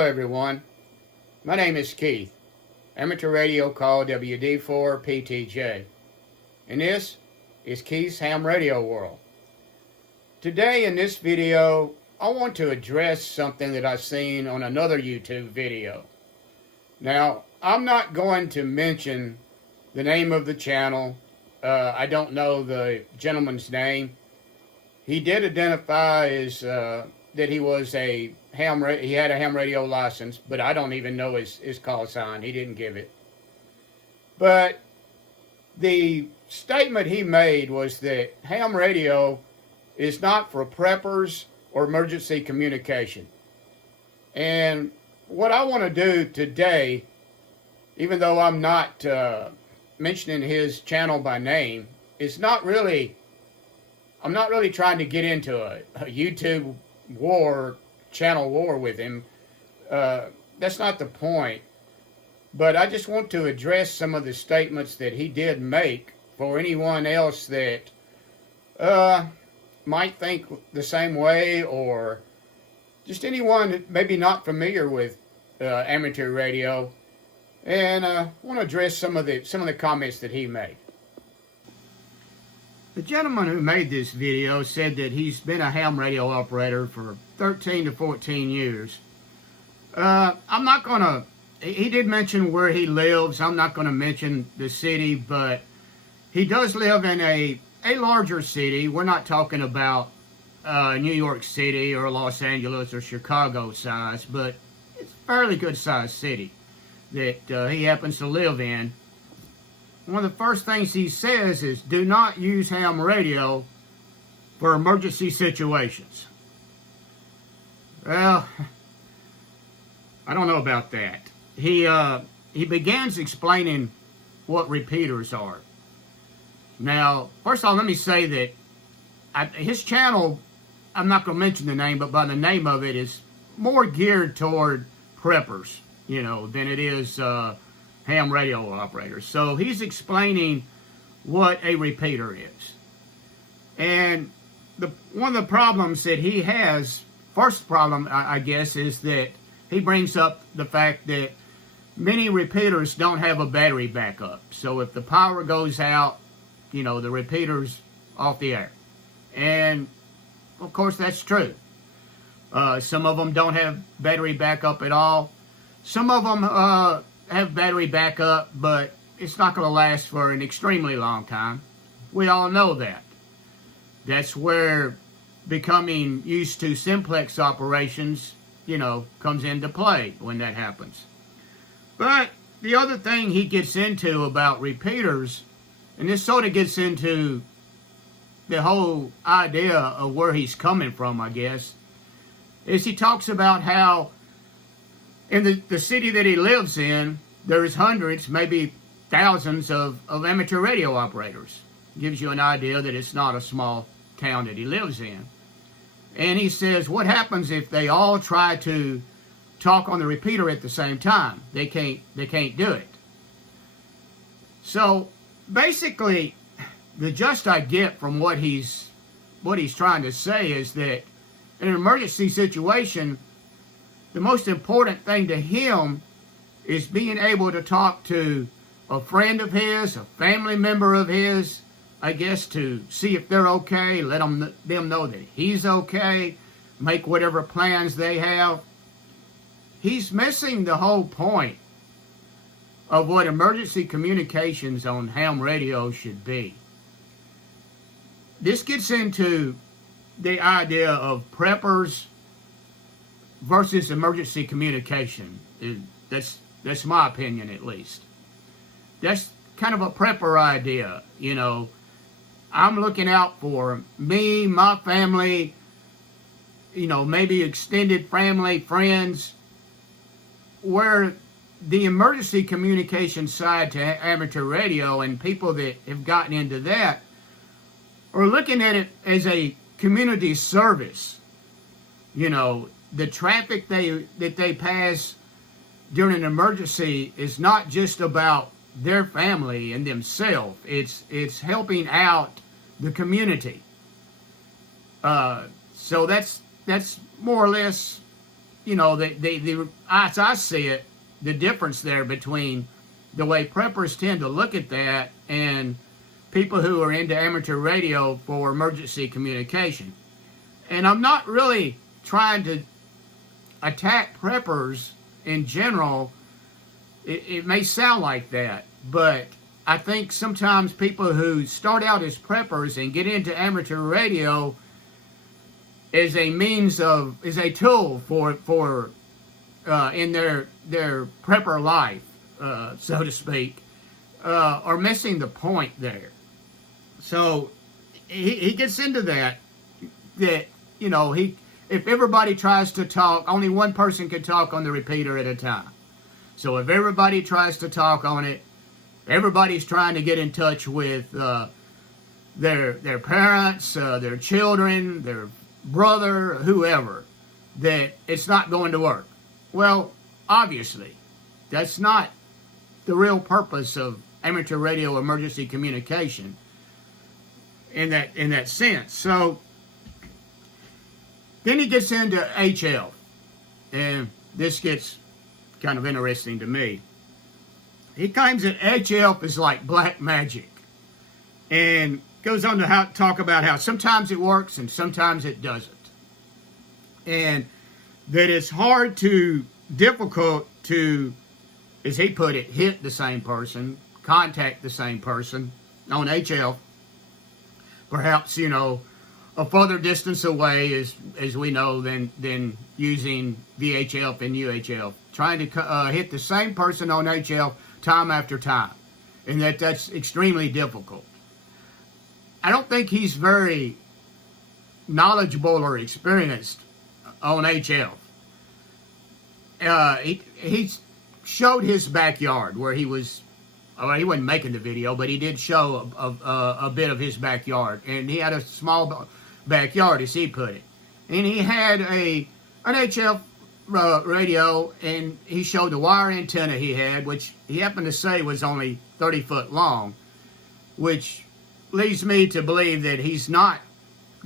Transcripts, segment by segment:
Hello everyone, my name is Keith, amateur radio call WD4PTJ, and this is Keith's Ham Radio World. Today in this video, I want to address something that I've seen on another YouTube video. Now, I'm not going to mention the name of the channel. I don't know the gentleman's name. He did identify as that he was he had a ham radio license, but I don't even know his call sign. He didn't give it. But the statement he made was that ham radio is not for preppers or emergency communication. And what I want to do today, even though I'm not mentioning his channel by name, I'm not really trying to get into a YouTube channel war with him. That's not the point. But I just want to address some of the statements that he did make for anyone else that might think the same way, or just anyone that maybe not familiar with amateur radio, and want to address some of the comments that he made. The gentleman who made this video said that he's been a ham radio operator for 13 to 14 years. I'm not going to, he did mention where he lives. I'm not going to mention the city, but he does live in a larger city. We're not talking about New York City or Los Angeles or Chicago size, but it's a fairly good sized city that he happens to live in. One of the first things he says is, do not use ham radio for emergency situations. Well, I don't know about that. He begins explaining what repeaters are. Now, first of all, let me say that his channel, I'm not going to mention the name, but by the name of it, is more geared toward preppers, than it is ham radio operators. So he's explaining what a repeater is. And one of the problems that he has, first problem, I guess, is that he brings up the fact that many repeaters don't have a battery backup. So if the power goes out, the repeater's off the air. And, of course, that's true. Some of them don't have battery backup at all. Some of them have battery backup, but it's not going to last for an extremely long time. We all know that. That's where becoming used to simplex operations, comes into play when that happens. But the other thing he gets into about repeaters, and this sort of gets into the whole idea of where he's coming from, I guess, is he talks about how in the city that he lives in, there's hundreds, maybe thousands of amateur radio operators. Gives you an idea that it's not a small town that he lives in. And he says, what happens if they all try to talk on the repeater at the same time? They can't do it. So basically, the gist I get from what he's trying to say is that in an emergency situation, the most important thing to him is being able to talk to a friend of his, a family member of his, I guess, to see if they're okay, let them know that he's okay, make whatever plans they have. He's missing the whole point of what emergency communications on ham radio should be. This gets into the idea of preppers versus emergency communication. That's my opinion, at least. That's kind of a prepper idea, I'm looking out for me, my family, maybe extended family, friends, where the emergency communication side to amateur radio and people that have gotten into that are looking at it as a community service. The traffic that they pass during an emergency is not just about their family and themselves. It's helping out the community. So that's more or less as I see it, the difference there between the way preppers tend to look at that and people who are into amateur radio for emergency communication. And I'm not really trying to attack preppers in general. It may sound like that, but I think sometimes people who start out as preppers and get into amateur radio is a tool for in their prepper life, so to speak, are missing the point there. So he gets into that if everybody tries to talk, only one person can talk on the repeater at a time. So if everybody tries to talk on it, everybody's trying to get in touch with their parents, their children, their brother, whoever, that it's not going to work. Well, obviously, that's not the real purpose of amateur radio emergency communication in that sense. So then he gets into HF, and this gets kind of interesting to me. He claims that HF is like black magic, and goes on to talk about how sometimes it works and sometimes it doesn't, and that it's difficult to, as he put it, hit the same person, contact the same person on HF. Perhaps, a further distance away, as we know, than using VHF and UHF. Trying to hit the same person on HF time after time, and that's extremely difficult. I don't think he's very knowledgeable or experienced on HF. He showed his backyard where he was. He wasn't making the video, but he did show a bit of his backyard, and he had a small backyard, as he put it, and he had an HF radio, and he showed the wire antenna he had, which he happened to say was only 30 foot long, which leads me to believe that he's not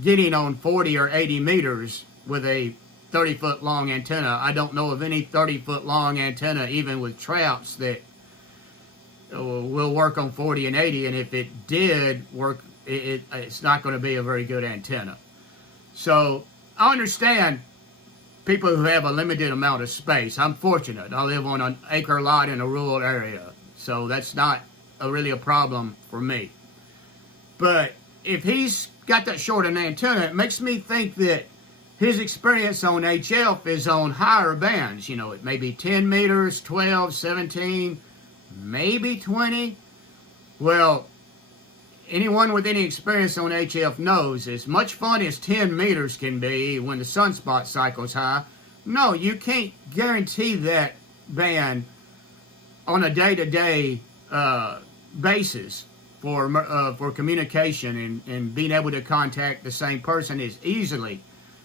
getting on 40 or 80 meters with a 30 foot long antenna. I don't know of any 30 foot long antenna, even with traps, that will work on 40 and 80, and if it did work, it's not going to be a very good antenna. So I understand people who have a limited amount of space. I'm fortunate. I live on an acre lot in a rural area, so that's not really a problem for me. But if he's got that short an antenna, it makes me think that his experience on HF is on higher bands. It may be 10 meters, 12, 17, maybe 20. Well, anyone with any experience on HF knows as much fun as 10 meters can be when the sunspot cycle's high. No, you can't guarantee that band on a day-to-day basis for communication and being able to contact the same person as easily.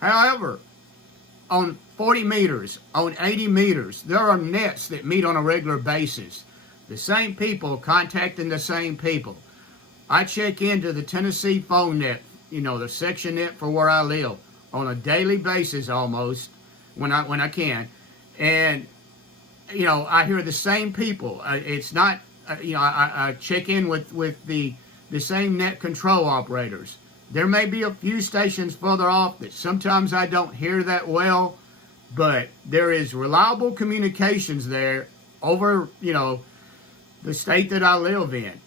However, on 40 meters, on 80 meters, there are nets that meet on a regular basis. The same people contacting the same people. I check into the Tennessee phone net, the section net for where I live, on a daily basis almost, when I can. And, I hear the same people. It's not, I check in with the same net control operators. There may be a few stations further off that sometimes I don't hear that well, but there is reliable communications there over, the state that I live in.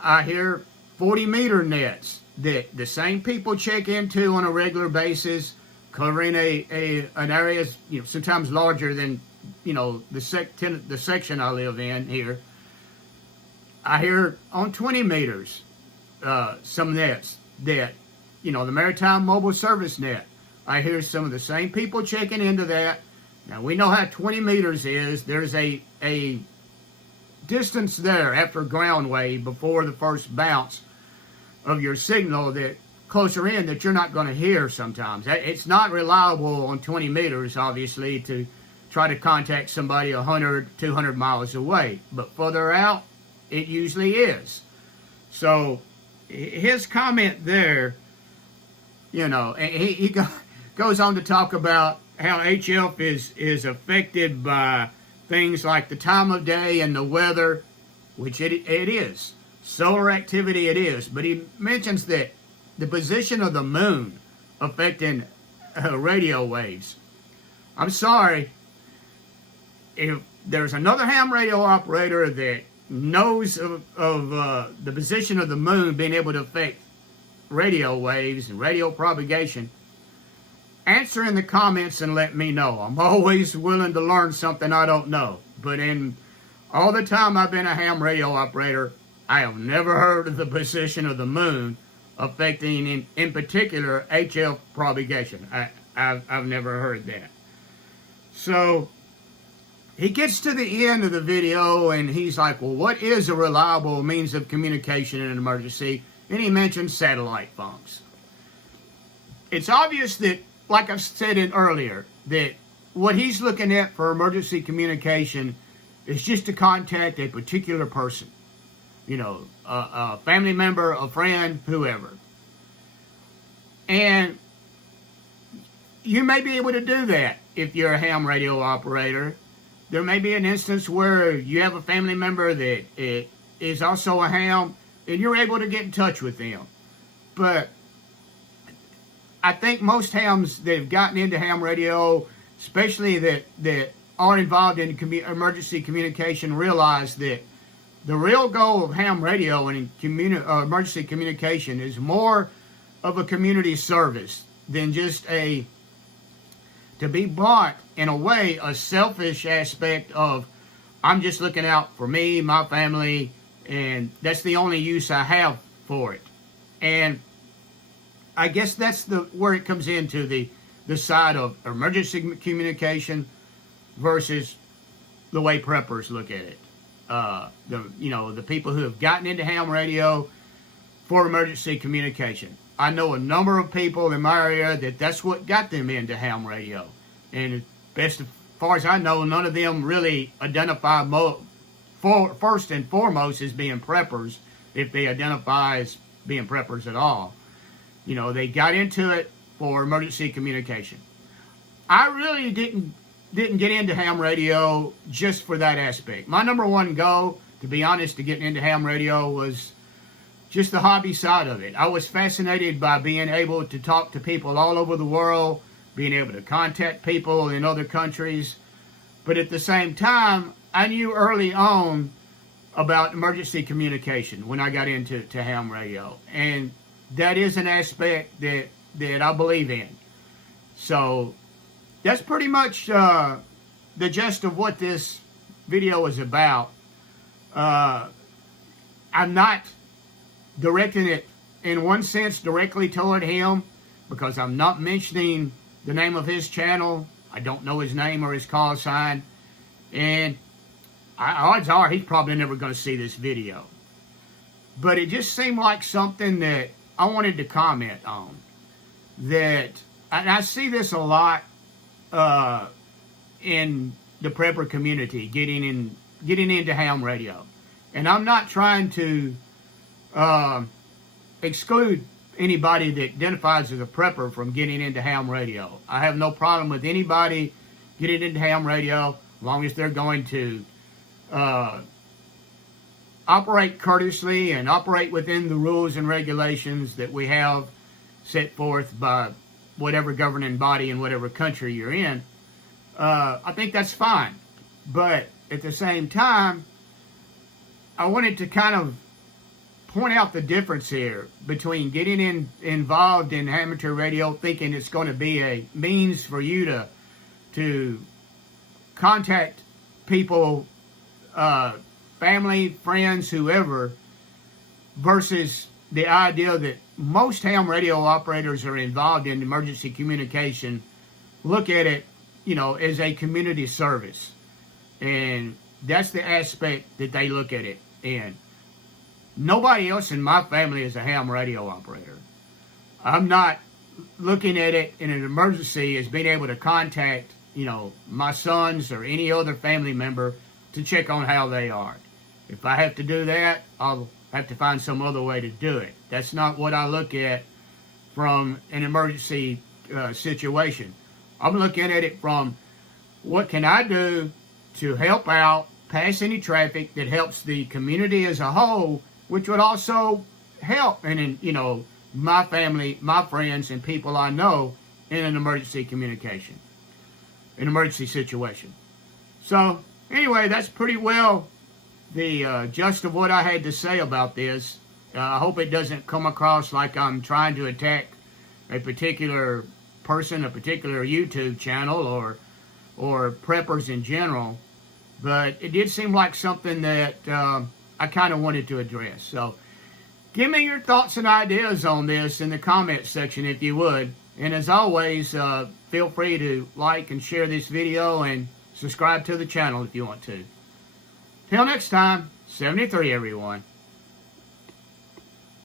I hear 40-meter nets that the same people check into on a regular basis, covering an area sometimes larger than the section I live in here. I hear on 20 meters some nets that the Maritime Mobile Service net. I hear some of the same people checking into that. Now we know how 20 meters is. There's a distance there after ground wave before the first bounce of your signal that closer in that you're not going to hear sometimes. It's not reliable on 20 meters, obviously, to try to contact somebody 100, 200 miles away. But further out, it usually is. So his comment there, and he goes on to talk about how HF is affected by things like the time of day and the weather, which it is. Solar activity it is. But he mentions that the position of the moon affecting radio waves. I'm sorry, if there's another ham radio operator that knows of the position of the moon being able to affect radio waves and radio propagation, answer in the comments and let me know. I'm always willing to learn something I don't know. But in all the time I've been a ham radio operator, I have never heard of the position of the moon affecting, in particular, HF propagation. I've never heard that. So he gets to the end of the video and he's like, well, what is a reliable means of communication in an emergency? And he mentions satellite phones. It's obvious that, like I've said earlier, that what he's looking at for emergency communication is just to contact a particular person. You know, a family member, a friend, whoever. And you may be able to do that if you're a ham radio operator. There may be an instance where you have a family member that is also a ham, and you're able to get in touch with them. But I think most hams that have gotten into ham radio, especially that are involved in emergency communication, realize that the real goal of ham radio and emergency communication is more of a community service than just to be bought, in a way, a selfish aspect of, I'm just looking out for me, my family, and that's the only use I have for it. And I guess that's where it comes into the side of emergency communication versus the way preppers look at it. The people who have gotten into ham radio for emergency communication. I know a number of people in my area that's what got them into ham radio. And as far as I know, none of them really identify first and foremost as being preppers, if they identify as being preppers at all. You know, they got into it for emergency communication. I really didn't get into ham radio just for that aspect. My number one goal, to be honest, to getting into ham radio was just the hobby side of it. I was fascinated by being able to talk to people all over the world, being able to contact people in other countries. But at the same time, I knew early on about emergency communication when I got into ham radio. And that is an aspect that I believe in. So that's pretty much the gist of what this video is about. I'm not directing it in one sense directly toward him, because I'm not mentioning the name of his channel. I don't know his name or his call sign, and odds are he's probably never going to see this video. But it just seemed like something that I wanted to comment on. And I see this a lot in the prepper community, getting into ham radio. And I'm not trying to exclude anybody that identifies as a prepper from getting into ham radio. I have no problem with anybody getting into ham radio, as long as they're going to operate courteously and operate within the rules and regulations that we have set forth by whatever governing body in whatever country you're in. I think that's fine. But at the same time, I wanted to kind of point out the difference here between getting involved in amateur radio, thinking it's going to be a means for you to contact people, family, friends, whoever, versus the idea that most ham radio operators are involved in emergency communication, look at it, as a community service. And that's the aspect that they look at it in. Nobody else in my family is a ham radio operator. I'm not looking at it in an emergency as being able to contact, my sons or any other family member to check on how they are. If I have to do that, I'll have to find some other way to do it. That's not what I look at from an emergency situation. I'm looking at it from what can I do to help out, pass any traffic that helps the community as a whole, which would also help, and you know, my family, my friends, and people I know in an emergency communication, an emergency situation. So anyway, that's pretty well the gist of what I had to say about this. I hope it doesn't come across like I'm trying to attack a particular person, a particular YouTube channel, or preppers in general. But it did seem like something that I kind of wanted to address. So give me your thoughts and ideas on this in the comments section if you would. And as always, feel free to like and share this video and subscribe to the channel if you want to. Till next time, 73 everyone.